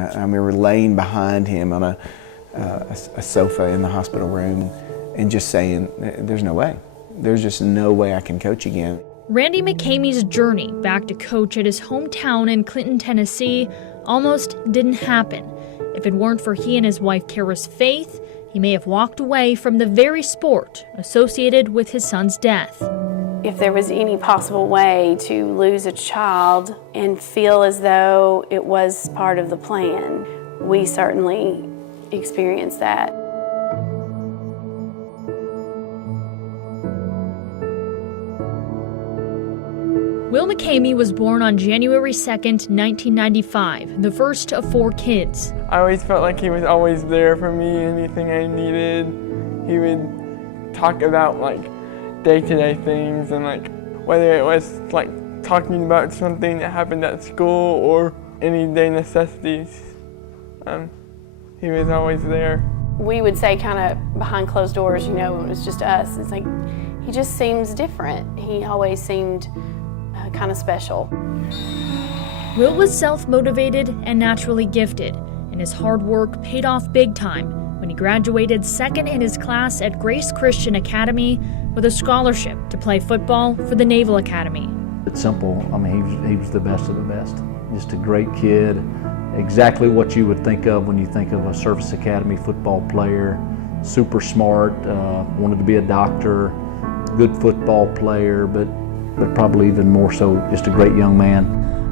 I remember laying behind him on a sofa in the hospital room and just saying, there's no way. There's just no way I can coach again. Randy McCamey's journey back to coach at his hometown in Clinton, Tennessee almost didn't happen. If it weren't for he and his wife Kara's faith, he may have walked away from the very sport associated with his son's death. If there was any possible way to lose a child and feel as though it was part of the plan, we certainly experienced that. Will McCamey was born on January 2nd, 1995, the first of 4 kids. I always felt like he was always there for me, anything I needed. He would talk about like day-to-day things and like whether it was like talking about something that happened at school or any day necessities. He was always there. We would say kind of behind closed doors, you know, it was just us. It's like, he just seems different. He always seemed kind of special. Will was self-motivated and naturally gifted, and his hard work paid off big time when he graduated second in his class at Grace Christian Academy with a scholarship to play football for the Naval Academy. It's simple. I mean, he was the best of the best. Just a great kid, exactly what you would think of when you think of a Service Academy football player. Super smart, wanted to be a doctor, good football player, but probably even more so just a great young man.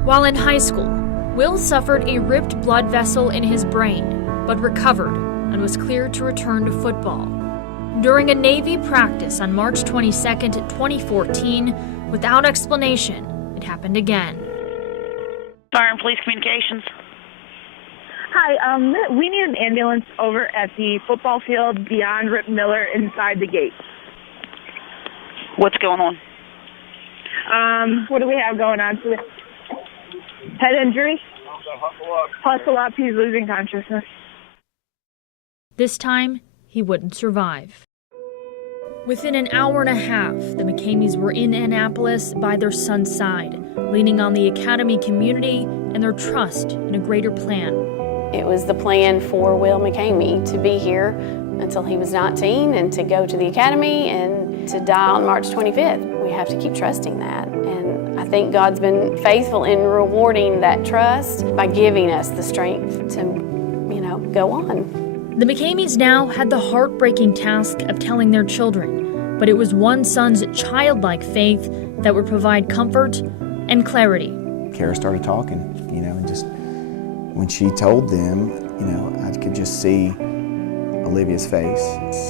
While in high school, Will suffered a ripped blood vessel in his brain, but recovered and was cleared to return to football. During a Navy practice on March 22, 2014, without explanation, it happened again. Fire and Police Communications. Hi, we need an ambulance over at the football field beyond Rip Miller inside the gate. What's going on? What do we have going on? Head injury? Hustle up, he's losing consciousness. This time, he wouldn't survive. Within an hour and a half, the McCameys were in Annapolis by their son's side, leaning on the Academy community and their trust in a greater plan. It was the plan for Will McCamey to be here until he was 19 and to go to the Academy and to die on March 25th. We have to keep trusting that. And I think God's been faithful in rewarding that trust by giving us the strength to, go on. The McCameys now had the heartbreaking task of telling their children, but it was one son's childlike faith that would provide comfort and clarity. Kara started talking, and just when she told them, I could just see Olivia's face,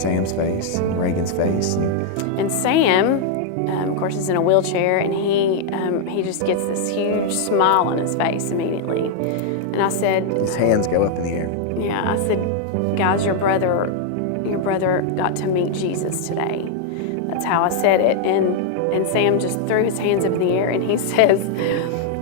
Sam's face, and Reagan's face. And Sam, of course, is in a wheelchair, and he just gets this huge smile on his face immediately. And I said, his hands go up in the air. Yeah, I said, guys, your brother got to meet Jesus today. That's how I said it. And Sam just threw his hands up in the air and he says,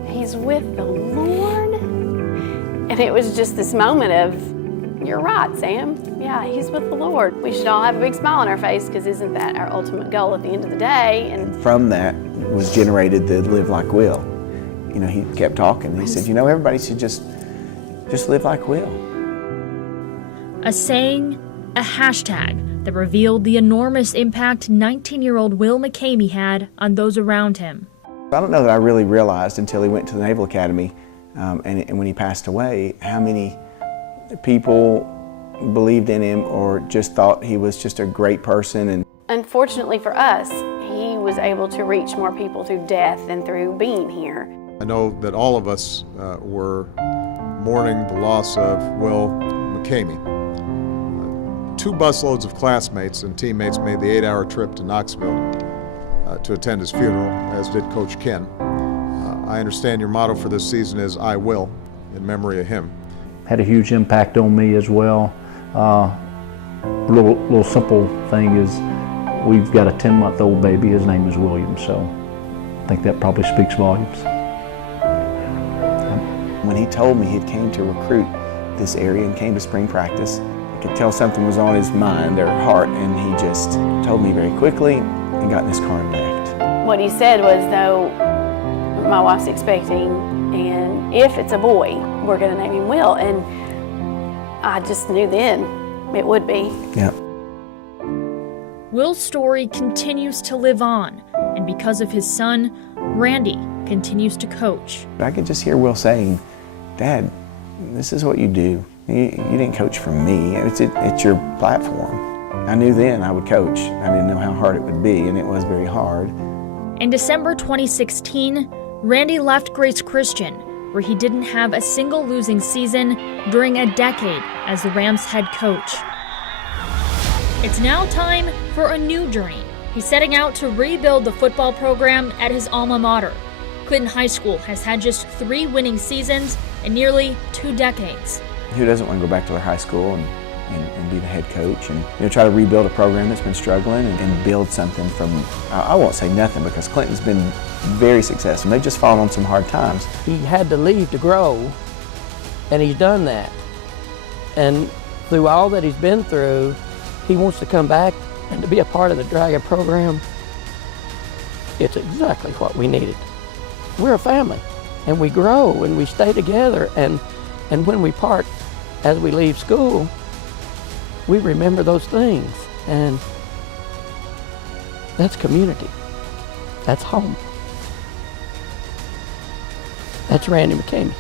he's with the Lord. And it was just this moment of, you're right, Sam. Yeah, he's with the Lord. We should all have a big smile on our face because isn't that our ultimate goal at the end of the day? And from that was generated the Live Like Will. He kept talking. He said, everybody should just live like Will. A saying, a hashtag that revealed the enormous impact 19-year-old Will McCamey had on those around him. I don't know that I really realized until he went to the Naval Academy and when he passed away, how many people believed in him or just thought he was just a great person. And unfortunately for us, he was able to reach more people through death than through being here. I know that all of us were mourning the loss of Will McCamey. 2 busloads of classmates and teammates made the 8-hour trip to Knoxville to attend his funeral, as did Coach Ken. I understand your motto for this season is I will, in memory of him. Had a huge impact on me as well. Little simple thing is we've got a 10-month-old baby. His name is William, so I think that probably speaks volumes. When he told me he came to recruit this area and came to spring practice, I could tell something was on his mind or heart, and he just told me very quickly and got in his car and left. What he said was, though, my wife's expecting, and if it's a boy, we're going to name him Will. And I just knew then it would be. Yeah. Will's story continues to live on, and because of his son, Randy continues to coach. I could just hear Will saying, "Dad, this is what you do. You didn't coach for me. It's your platform." I knew then I would coach. I didn't know how hard it would be, and it was very hard. In December 2016, Randy left Grace Christian, where he didn't have a single losing season during a decade as the Rams head coach. It's now time for a new journey. He's setting out to rebuild the football program at his alma mater. Clinton High School has had just 3 winning seasons in nearly 2 decades. Who doesn't want to go back to their high school and be the head coach and try to rebuild a program that's been struggling and build something from, I won't say nothing because Clinton's been very successful. They've just fallen on some hard times. He had to leave to grow, and he's done that. And through all that he's been through, he wants to come back and to be a part of the Dragon program. It's exactly what we needed. We're a family, and we grow and we stay together, and when we part as we leave school, we remember those things, and that's community. That's home. That's Randy McCamey.